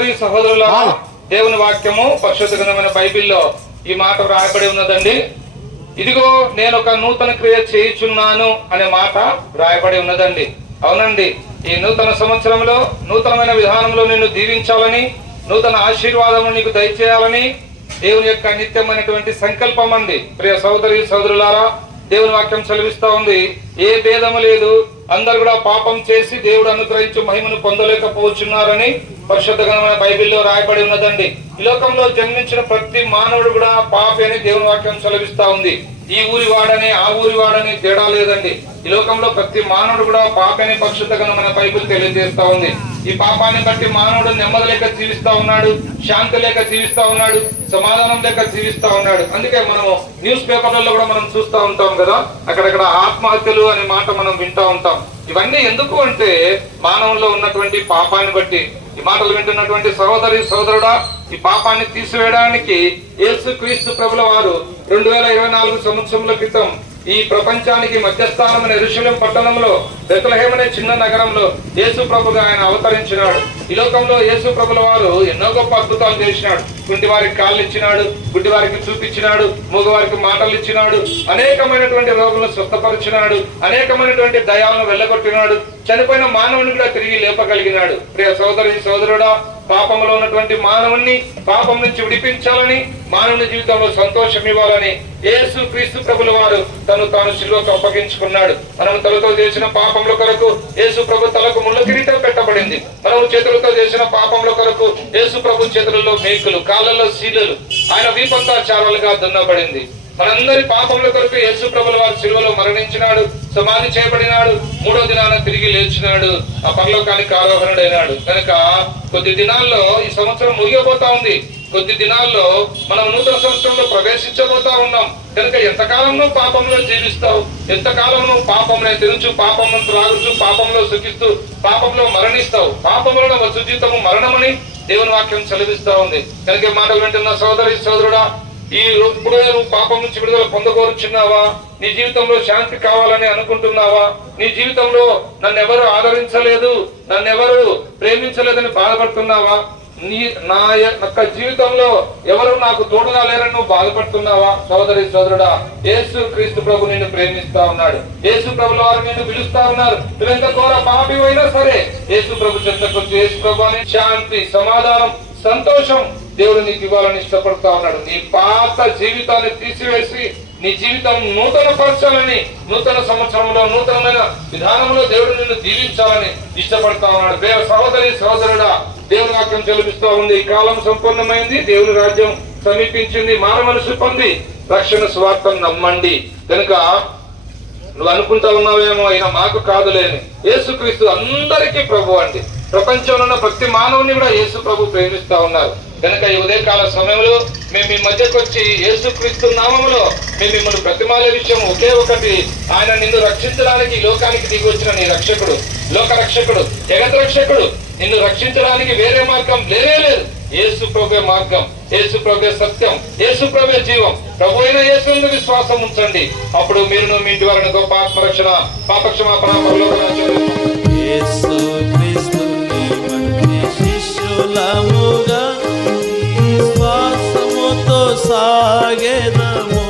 సహోదరి సహోదరులారా, దేవుని వాక్యము పరిశుద్ధ గ్రంథమైన బైబిల్లో ఈ మాట రాయబడి ఉన్నదండి. ఇదిగో నేను ఒక నూతన క్రియ చేయుచున్నాను అనే మాట రాయబడి ఉన్నదండి. అవునండి, ఈ నూతన సంవత్సరంలో నూతనమైన విధానంలో నిన్ను దీవించాలని, నూతన ఆశీర్వాదము నీకు దయచేయాలని దేవుని యొక్క నిత్యమైనటువంటి సంకల్పం అండి. ప్రియ సహోదరి సహోదరులారా, దేవుని వాక్యం సెలవిస్తా ఉంది, ఏ భేదము లేదు, అందరు కూడా పాపం చేసి దేవుడు అనుగ్రహించు మహిమను పొందలేకపోతున్నారని పరిశుద్ధ గ్రంథమైన బైబిల్లో రాయబడి ఉన్నదండి. ఈ లోకంలో జన్మించిన ప్రతి మానవుడు కూడా పాపి అని దేవుని వాక్యం సెలవిస్తా ఉంది. ఈ ఊరి వాడని ఆ ఊరి వాడని తేడా లేదండి. ఈ లోకంలో ప్రతి మానవుడు కూడా పాపి అని పరిశుద్ధ గ్రంథమైన బైబిల్ తెలియజేస్తా ఉంది. ఈ పాపాన్ని బట్టి మానవుడు నెమ్మది లేక జీవిస్తా ఉన్నాడు, శాంతి లేక జీవిస్తా ఉన్నాడు, సమాధానం లేక జీవిస్తా ఉన్నాడు. అందుకే మనము న్యూస్ పేపర్లలో కూడా మనం చూస్తూ ఉంటాం కదా, అక్కడక్కడ ఆత్మహత్యలు అనే మాట మనం వింటూ ఉంటాం. ఇవన్నీ ఎందుకు అంటే మానవుల్లో ఉన్నటువంటి పాపాన్ని బట్టి. ఈ మాటలు వింటున్నటువంటి సహోదరి సహోదరుడా, ఈ పాపాన్ని తీసివేయడానికి యేసుక్రీస్తు ప్రభుల వారు 2024 సంవత్సరముల క్రితం ఈ ప్రపంచానికి మధ్యస్థానమైన యెరూషలేము పట్టణంలో బెత్లెహేము అనే చిన్న నగరంలో యేసు ప్రభుగా ఆయన అవతరించినాడు. ఈ లోకంలో యేసు ప్రభుల వారు ఎన్నో గొప్ప అద్భుతాలు చేసినాడు. కుంటి వారికి కాళ్ళు ఇచ్చినాడు, గుడ్డి వారికి చూపించినాడు, మూగవారికి మాటలు ఇచ్చినాడు, అనేకమైనటువంటి రోగులను స్వస్థపరిచినాడు, అనేకమైనటువంటి దయాలను వెళ్ళగొట్టినాడు, చనిపోయిన మానవుని కూడా తిరిగి లేపగలిగినాడు. ప్రియ సోదరి సోదరుడా, పాపంలో ఉన్నటువంటి మానవుణ్ణి పాపం నుంచి విడిపించాలని, మానవుని జీవితంలో సంతోషం ఇవ్వాలని యేసు క్రీస్తు ప్రభుల వారు తాను శిలువకు అప్పగించుకున్నాడు. మనం తలతో చేసిన పాపముల కొరకు యేసు ప్రభు తలకు ముళ్ళ కిరీటం పెట్టబడింది. మనం చేతులతో చేసిన పాపముల కొరకు యేసు ప్రభు చేతులలో మేకులు, కాళ్ళలో శీలలు, ఆయన వీపంతా చారాలుగా దున్నబడింది. మనందరి పాపముల కొరకు యేసు ప్రభుల వారు శిలువలో మరణించినాడు, సమాధి చేయబడినాడు, 3వ దినాన తిరిగి లేచినాడు, ఆ పరలోకానికి ఆరోహణుడైనాడు. కనుక కొద్ది దినాల్లో ఈ సంవత్సరం ముగియబోతా ఉంది. కొద్ది దినాల్లో మనం నూతన సంవత్సరంలో ప్రవేశించబోతా ఉన్నాం. కనుక ఎంతకాలం నువ్వు పాపంలో జీవిస్తావు, ఎంతకాలం నువ్వు పాపంలో తినుచు, పాపంలో త్రాగుచు, పాపంలో సుఖిస్తూ, పాపంలో మరణిస్తావు. పాపంలో వచ్చు జీవితము మరణమని దేవుని వాక్యం సెలవిస్తా ఉంది. కనుక మాటలు వింటున్న సోదరి సోదరుడా, ఇప్పుడు నువ్వు పాపం నుంచి విడుదల పొందగోరుచున్నావా? నీ జీవితంలో శాంతి కావాలని అనుకుంటున్నావా? నీ జీవితంలో నన్నెవరు ఆదరించలేదు, నన్నెవరు ప్రేమించలేదని బాధపడుతున్నావా? నా యొక్క జీవితంలో ఎవరు నాకు తోడుగా లేరని నువ్వు బాధపడుతున్నావా? సోదరి సోదరుడా, యేసు క్రీస్తు ప్రభు నిన్ను ప్రేమిస్తా ఉన్నాడు. యేసు ప్రభుల వారు నిన్ను పిలుస్తా ఉన్నారు. నువ్వెంత ఘోర పాపి అయినా సరే యేసు ప్రభు చెంతకు, యేసు ప్రభు అని శాంతి, సమాధానం, సంతోషం దేవుడు నీకు ఇవ్వాలని ఇష్టపడతా ఉన్నాడు. నీ పాత జీవితాన్ని తీసివేసి నీ జీవితం నూతన పరచాలని, నూతన సంవత్సరంలో నూతనమైన విధానంలో దేవుడు నిన్ను దీవించాలని ఇష్టపడతా ఉన్నాడు. సహోదరి సహోదరుడా, దేవుని వాక్యం చెలిపిస్తూ ఉంది, ఈ కాలం సంపూర్ణమైంది, దేవుని రాజ్యం సమీపించింది, మానవ మనసు పొంది రక్షణ స్వార్థం నమ్మండి. కనుక నువ్వు అనుకుంటా ఉన్నావేమో, అయినా మాకు కాదులేని. యేసుక్రీస్తు అందరికీ ప్రభు అండి. ప్రపంచంలో ఉన్న ప్రతి మానవుని కూడా యేసు ప్రభు ప్రేమిస్తా ఉన్నారు. కనుక ఈ ఉదయకాల సమయంలో మేము మీ మధ్యకు వచ్చి యేసుక్రీస్తు నామములో మేము మిమ్మల్ని ప్రతిమాలే విషయం ఒకే ఒకటి, ఆయన నిన్ను రక్షించడానికి ఈ లోకానికి దిగి వచ్చిన నీ రక్షకుడు, లోక రక్షకుడు, జగత్ రక్షకుడు. నిన్ను రక్షించడానికి వేరే మార్గం లేనే లేదు. యేసు ప్రభే మార్గం, యేసు ప్రభే సత్యం, యేసు ప్రభే జీవం. ప్రభు అయిన యేసు విశ్వాసం ఉంచండి, అప్పుడు మీరు మీ ఇంటి వారిని గొప్ప ఆత్మరక్షణ, పాపక్షమాపణ, శిష్యులముగా విశ్వాసముతో సాగెదము.